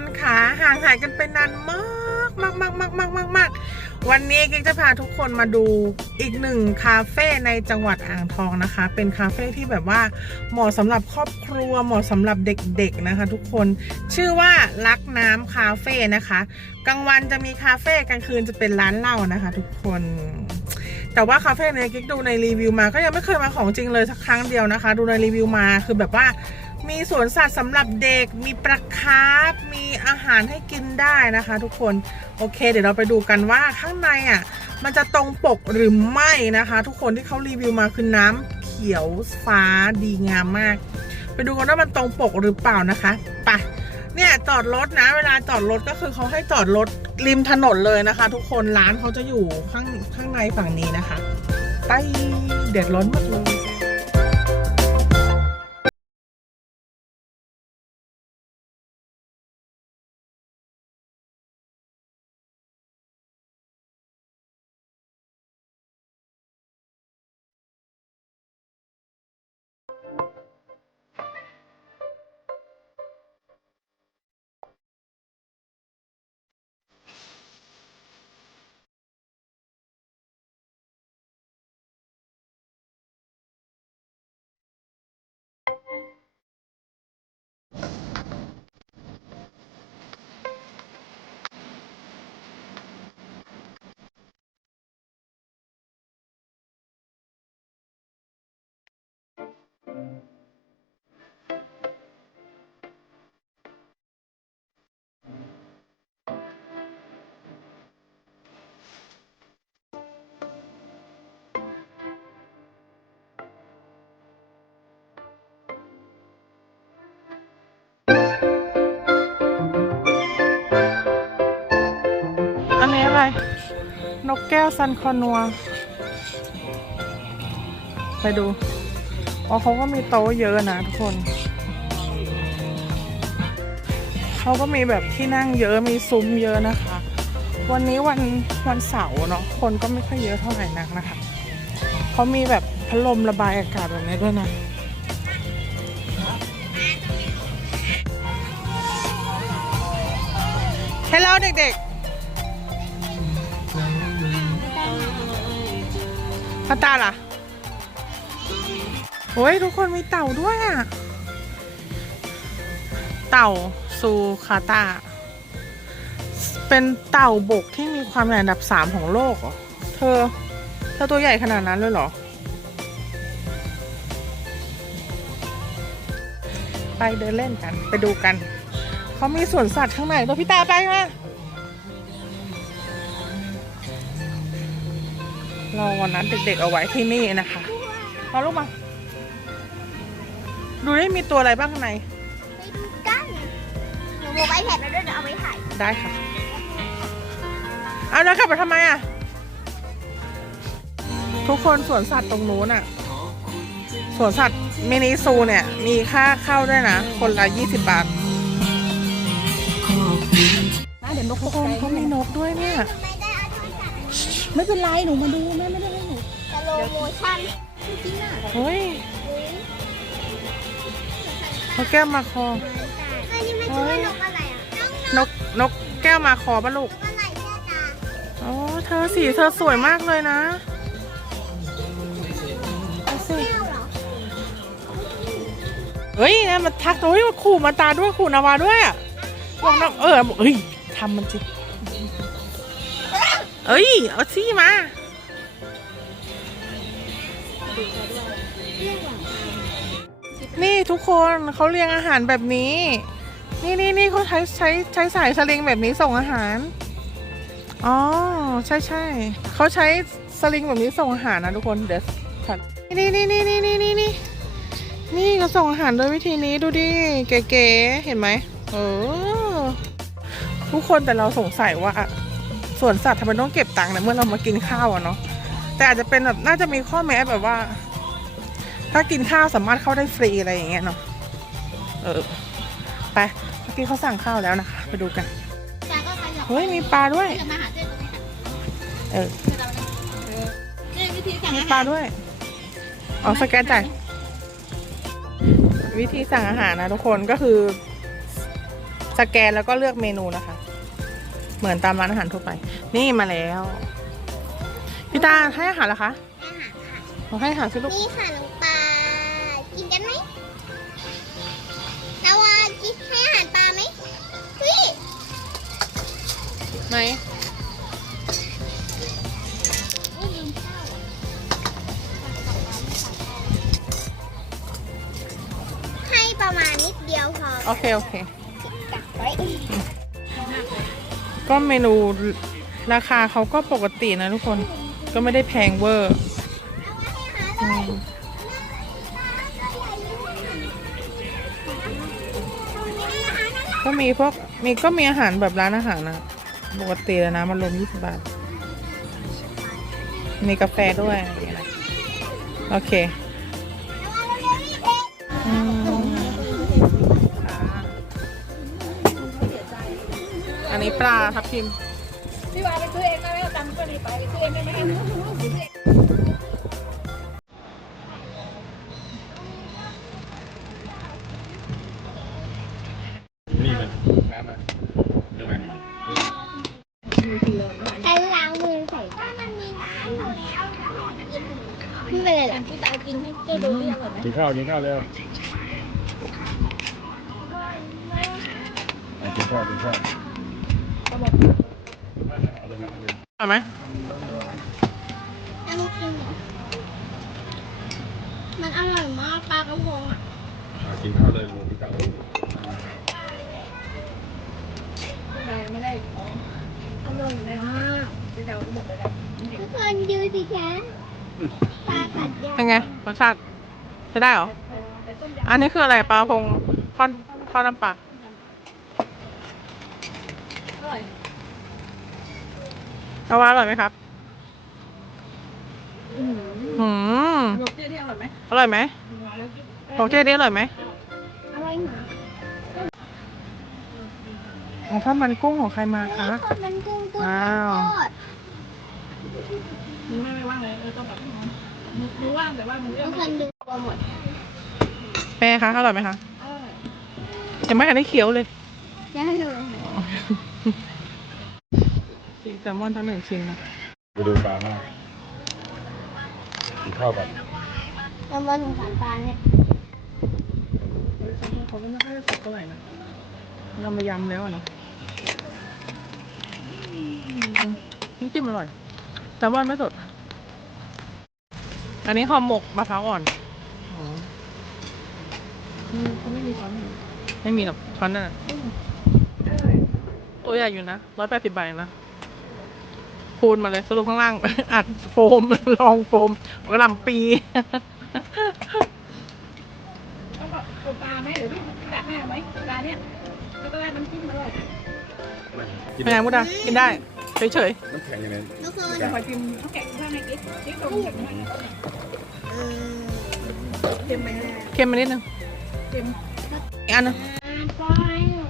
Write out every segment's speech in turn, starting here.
คนขาห่างหายกันไปนานมากมากมากมากมากมากมากวันนี้กิ๊กจะพาทุกคนมาดูอีกหนึ่งคาเฟ่ในจังหวัดอ่างทองนะคะ เป็นคาเฟ่ที่แบบว่าเหมาะสำหรับครอบครัวเหมาะสำหรับเด็กๆนะคะ ทุกคนชื่อว่ารักน้ำคาเฟ่นะคะกลางวันจะมีคาเฟ่กลางคืนจะเป็นร้านเหล้านะคะ ทุกคนแต่ว่าคาเฟ่เนี่ยกิ๊กดูในรีวิวมาก็ยังไม่เคยมาของจริงเลยสักครั้งเดียวนะคะ ดูในรีวิวมาคือแบบว่า มีสวนสัตว์สำหรับเด็ก มีปลาคาร์ฟมีอาหารให้กินได้นะคะ ทุกคน โอเค เดี๋ยวเราไปดูกันว่าข้างในอะ มันจะตรงปกหรือไม่นะคะ ทุกคนที่เขารีวิวมาคือน้ำเขียวฟ้าดีงามมาก ไปดูกันว่ามันตรงปกหรือเปล่านะคะไปเนี่ยจอดรถนะ เวลาจอดรถก็คือเขาให้จอดรถริมถนนเลยนะคะ ทุกคนร้านเขาจะอยู่ข้างข้างในฝั่งนี้นะคะ ไปเดือดร้อนมากเลย อันนี้อะไร นกแก้วซันคอนัว ไปดู อ๋อเขาก็มีโต๊ะเยอะนะทุกคน เขาก็มีแบบที่นั่งเยอะมีซุ้มเยอะนะคะ วันนี้วันวันเสาร์เนาะคนก็ไม่ค่อยเยอะเท่าไหร่นักนะคะ เขามีแบบพัดลมระบายอากาศแบบนี้ด้วยนะฮลโหลเด็กๆ พัตตาล่ะโอ้ยทุกคนมีเต่าด้วยอะ เต่าซูคาตา เป็นเต่าบกที่มีความใหญ่อันดับสามของโลกเหรอ เธอ เธอตัวใหญ่ขนาดนั้นเลยเหรอ ไปเดินเล่นกัน ไปดูกัน เขามีสวนสัตว์ข้างในตัวพี่ตาไปม เราวันนั้นเด็กๆเอาไว้ที่นี่นะคะมาลูกมา ดูได้มีตัวอะไรบ้างข้างในไปดูกันหนูโมไอแพดมาด้วยเดี๋ยวเอาไว้ถ่ายได้ค่ะเอาแล้วกลับมาทำไมอะ ทุกคนสวนสัตว์ตรงนู้นอะสวนสัตว์มินิซูเนี่ย มีค่าเข้าด้วยนะ คนละ 20 บาทเดี๋ยวนกทุกคนเขามีนกด้วยเนี่ย ไม่เป็นไรหนูมาดูแม่ไม่ได้ให้หนูสโลโมชั่นจริงอะเฮ้ยเขาแก้วมาคออันนี้มันชื่อว่านกอะไรอะนกนกนกแก้วมาคอปะลูกนกอะไรแค่ตาโอ้เธอสีเธอสวยมากเลยนะเอาสิแก้วเหรอเฮ้ยนะมันทักตัวเฮ้ยมันขู่มาตาด้วยขู่นาวาด้วยอะบอกนะเออบอกเฮ้ยทำมันสิ เอ้ย เอาซี่มา นี่ทุกคนเขาเรียงอาหารแบบนี้ นี่นี่นี่เขาใช้ใช้ใช้สายสลิงแบบนี้ส่งอาหาร อ๋อ ใช่ใช่ เขาใช้สลิงแบบนี้ส่งอาหารนะทุกคน เดี๋ยวค่ะนี่นี่นี่นี่นี่นี่นี่นี่เขาส่งอาหารโดยวิธีนี้ดูดิ เก๋ๆ เห็นไหม เออ ทุกคนแต่เราสงสัยว่า สวนสัตว์ทำไมต้องเก็บตังค์เนี่ยเมื่อเรามากินข้าวอะเนาะแต่อาจจะเป็นแบบน่าจะมีข้อแม้แบบว่า ถ้ากินข้าวสามารถเข้าได้ฟรีอะไรอย่างเงี้ยเนาะเออไปเมื่อกี้เขาสั่งข้าวแล้วนะคะ ไปดูกันจ้าก็ขยับเฮ้ยมีปลาด้วยจะมาหาเจ๊ตรงนี้ค่ะเออนี่วิธีสั่งมีอาปลาหารด้วยอ๋อสแกนจ่ายวิธีสั่งอาหารนะทุกคนก็คือ สแกนแล้วก็เลือกเมนูนะคะ เหมือนตามร้านอาหารทั่วไป นี่มาแล้วพี่ตาให้อาหารเหรอคะอาหารค่ะเราให้อาหารสิลูกนี่ค่ะน้องปลากินกันไหมนาวากินให้อาหารปลาไหมเฮ้ยไหนลืมข้าวให้ประมาณนิดเดียวพอโอเค โอเค ก็เมนูราคาเขาก็ปกตินะทุกคนก็ไม่ได้แพงเวอร์ก็มีพวกมีก็มีอาหารแบบร้านอาหารนะปกติเลยนะมันรวม20บาท มีกาแฟด้วยอะไรอย่างเงี้ยโอเค ปลาทับทิมพี่วาไปซื้อเองนะไม่เอาตังค์ก็ดีไปซื้อเองได้ไหมนี่มันน้ำมันใช่ไหมให้ล้างมือใส่ถ้ามันมีน้ำไม่เป็นไรหรอกพี่ตากินให้เจ้าดูเรื่องก่อนไหมกินข้าวกินข้าวเร็วอะกินข้าวกินข้าวเอาเลยนะอร่อยไหมน้ำกินมันอร่อยมากปลากระพงอะอะกินข้าวเลยหมูพี่เต๋าไม่ได้ของอร่อยเลยมากพี่ตาบอกเลยทุกคนดูสิคะปลากัดยาเป็นไงรสชาติใช้ได้เหรอ อันนี้คืออะไรปลาพงทอดทอดน้ำปลาอ ร่อยเอาว่าอร่อยไหมครับอืมรสเจ้าที่อร่อยไหมอร่อยไหมของเจ๊นี่อร่อยไหมอร่อยหนาของทอดมันกุ้งของใครมาคะคนมันกุ้งกุ้งว้าว ทอดมึงไม่ไม่ว่างเลยเออต้องแบบมึงมึงว่างแต่ว่ามึงเลือทุกกคนดูโปรโมทแม่คะอร่อยไหมคะเออเห็นไหมอันนี้เขียวเลยได้เลยซี แซลมอนทั้งหนึ่งชิ้นนะไปดูปลามากกินข้าวก่อนน้ำมันสงสารปลาเนี่ยเขาไม่ค่อยสดเท่าไหร่นะเรามายำแล้วอะเนาะน้ำจิ้มอร่อยแต่ว่าไม่สด อันนี้ห่อหมกมะพร้าวอ่อนอ๋ออืมเขาไม่มีช้อนให้ไม่มีหรอกช้อนนั่นน่ะตัวใหญ่อยู่นะร้อยแปดสิบบาทเองนะ คูณมาเลยสรุปข้างล่าง อัดโฟมลองโฟมกระหลำปีต้องแบบตัวปลาไหมหรือพี่ตักให้ไหมปลาเนี่ยแล้วก็ได้น้ำจิ้มอร่อยกินเป็นไงมุดากินได้ เฉยน้ำแข็งยังไงทุกคนจะขอจิ้มน้ำแข็งข้างในกิ๊กกิ๊กตรงนี้อืมเค็มไปเลยๆเค็มไปนิดนึงเค็มอีกอันนึงปลาหนู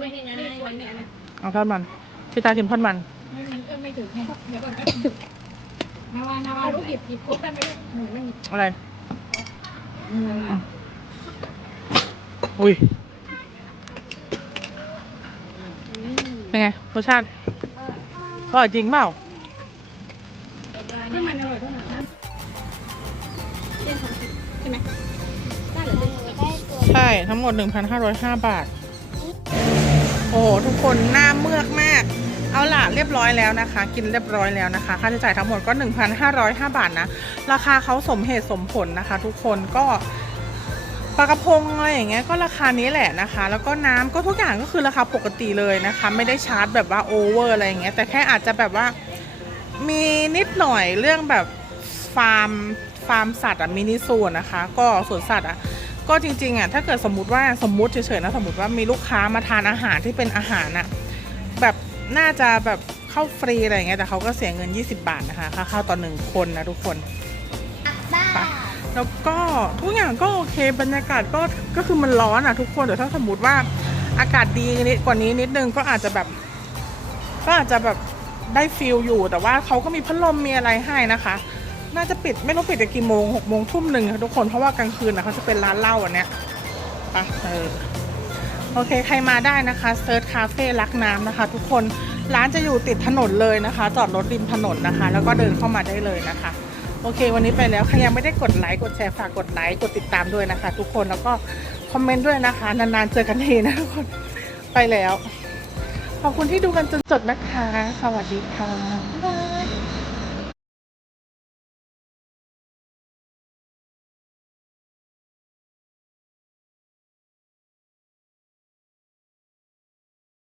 ไม่นี่ไงนี่ไงนี่ไงนี่ไงเอาทอดมันพี่ตาชิมทอดมัน ไม่ไม่ไม่ถึงให้เดี๋ยวก่อนนาวานาวาลูกหยิบหยิบครบได้ไหมหนูไม่หยิบอะไร อืออุ้ย เป็นไงรสชาติอร่อยจริงเปล่า ไม่มันอร่อยเท่านั้นะเล่นของใช่ไหมได้เหรอได้ตัวใช่ ทั้งหมด 1,505 บาท โอ้โห ทุกคนหน้าเมือกมาก เอาล่ะเรียบร้อยแล้วนะคะ กินเรียบร้อยแล้วนะคะ ค่าใช้จ่ายทั้งหมดก็ 1,505 บาทนะ ราคาเขาสมเหตุสมผลนะคะ ทุกคนก็ปลากระพงอะไรอย่างเงี้ยก็ราคานี้แหละนะคะ แล้วก็น้ำก็ทุกอย่างก็คือราคาปกติเลยนะคะ ไม่ได้ชาร์จแบบว่าโอเวอร์อะไรอย่างเงี้ยแต่แค่อาจจะแบบว่ามีนิดหน่อยเรื่องแบบฟาร์มฟาร์มสัตว์อะมินิซูนนะคะ ก็สวนสัตว์อะก็จริงๆอะถ้าเกิดสมมติว่าสมมติเฉยๆนะสมมติว่ามีลูกค้ามาทานอาหารที่เป็นอาหารอะแบบ น่าจะแบบเข้าฟรีอะไรอย่างเงี้ยแต่เขาก็เสียเงิน 20 บาทนะคะค่าเข้าต่อหนึ่งคนนะทุกคนบ้าแล้วก็ทุกอย่างก็โอเคบรรยากาศก็ก็คือมันร้อนอะทุกคนแต่ถ้าสมมติว่าอากาศดีนิดกว่านี้นิดนึงก็อาจจะแบบก็อาจจะแบบได้ฟิลอยู่แต่ว่าเขาก็มีพัดลมมีอะไรให้นะคะ น่าจะปิดไม่รู้ปิดแต่กี่โมงหกโมงทุ่มหนึ่งค่ะทุกคนเพราะว่ากลางคืนนะเขาจะเป็นร้านเหล้าอันเนี้ยไปะเออ โอเคใครมาได้นะคะเซิร์ชคาเฟ่รักน้ำนะคะ ทุกคนร้านจะอยู่ติดถนนเลยนะคะ จอดรถริมถนนนะคะ แล้วก็เดินเข้ามาได้เลยนะคะ โอเค วันนี้ไปแล้วใครยังไม่ได้กดไลค์กดแชร์ฝากกดไลค์กดติดตามด้วยนะคะ ทุกคนแล้วก็คอมเมนต์ด้วยนะคะ นานๆเจอกันทีนะทุกคนไปแล้ว ขอบคุณที่ดูกันจนจบนะคะ สวัสดีค่ะ